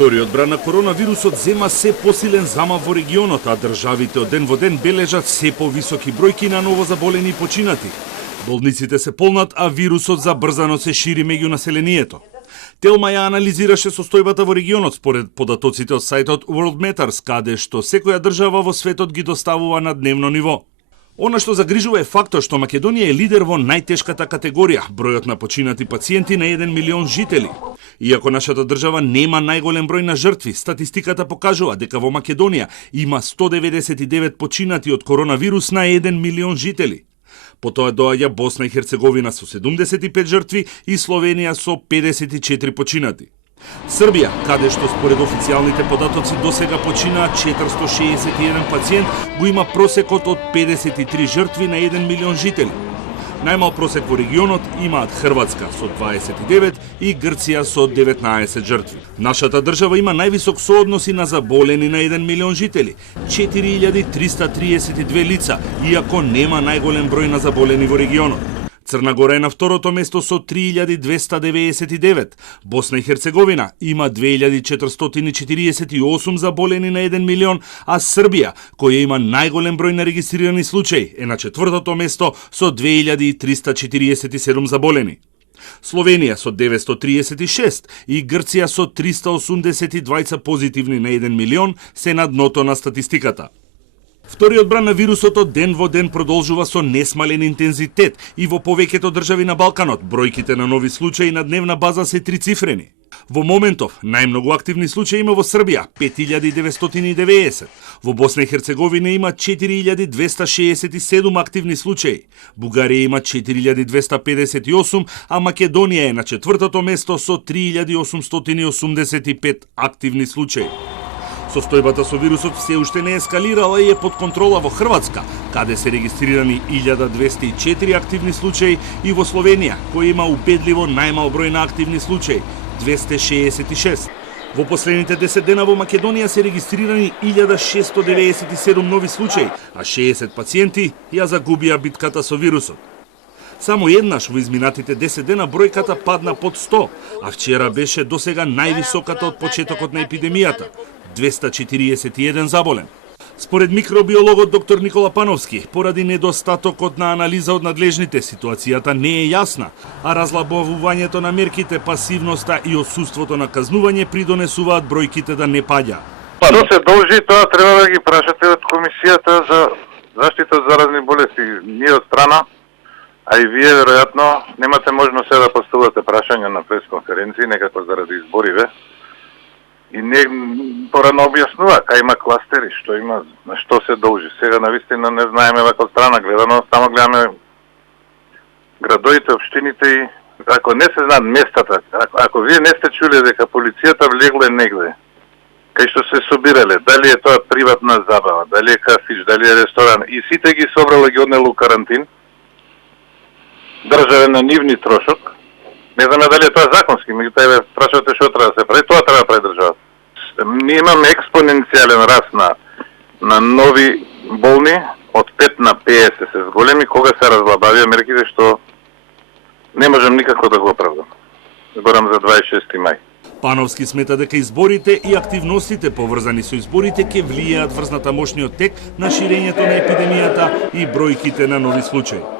Вториот бран на коронавирусот зема се посилен замав во регионот, а државите од ден во ден бележат се повисоки бројки на новозаболени и починати. Болниците се полнат, а вирусот забрзано се шири меѓу населението. Телма ја анализираше состојбата во регионот според податоците од сајтот World Matters, каде што секоја држава во светот ги доставува на дневно ниво. Она што загрижува е фактот што Македонија е лидер во најтешката категорија, бројот на починати пациенти на 1 милион жители. Иако нашата држава нема најголем број на жртви, статистиката покажува дека во Македонија има 199 починати од коронавирус на 1 милион жители. Потоа доаѓа Босна и Херцеговина со 75 жртви и Словенија со 54 починати. Србија, каде што според официјалните податоци досега починаа 461 пациент, го има просекот од 53 жртви на 1 милион жители. Најмал просек во регионот имаат Хрватска со 29 и Грција со 19 жртви. Нашата држава има највисок соодноси на заболени на 1 милион жители, 4332 лица, иако нема најголем број на заболени во регионот. Црна Гора е на второто место со 3299. Босна и Херцеговина има 2448 заболени на 1 милион, а Србија, која има најголем број на регистрирани случаи, е на четвртото место со 2347 заболени. Словенија со 936 и Грција со 382 позитивни на 1 милион се на дното на статистиката. Вториот бран на вирусот од ден во ден продолжува со несмален интензитет и во повеќето држави на Балканот бројките на нови случаи на дневна база се трицифрени. Во моментов, најмногу активни случаи има во Србија, 5990. Во Босна и Херцеговина има 4267 активни случаи. Бугарија има 4258, а Македонија е на четвртото место со 3885 активни случаи. Состојбата со вирусот се уште не ескалирала и е под контрола во Хрватска, каде се регистрирани 1204 активни случаи, и во Словенија, која има убедливо најмал број на активни случаи, 266. Во последните 10 дена во Македонија се регистрирани 1697 нови случаи, а 60 пациенти ја загубија битката со вирусот. Само еднаш во изминатите 10 дена бројката падна под 100, а вчера беше досега највисоката од почетокот на епидемијата – 241 заболен. Според микробиологот доктор Никола Пановски, поради недостатокот на анализа од надлежните, ситуацијата не е јасна, а разлабавувањето на мерките, пасивноста и отсуството на казнување придонесуваат бројките да не паѓа. Што се должи, тоа треба да ги прашате од Комисијата за заштита од заразни болести. Ние од страна, а и вие веројатно немате можност сега да поставувате прашања на пресконференции, некако заради избориве. И не порано објаснува кај има кластери, што има, на што се должи. Сега навистина не знаеме вака од страна гледано, само гледаме градовите, општините и ако не се знаат местата, ако вие не сте чуле дека полицијата влегле негде, кај што се собирале, дали е тоа приватна забава, дали е кафич, дали е ресторан, и сите ги собрала, ги однело у карантин, државе на нивни трошок. Не знаме дали е тоа законски, меѓутоа прашувате што треба да се прави, тоа треба да прави државата. Ние имаме експоненцијален раст на нови болни, од 5 на 50 се зголеми, кога се разлабавија мерките, што не можем никако да го оправдам. Зборам за 26 мај. Пановски смета дека изборите и активностите поврзани со изборите ќе влијаат врз натамошниот тек на ширењето на епидемијата и бројките на нови случаи.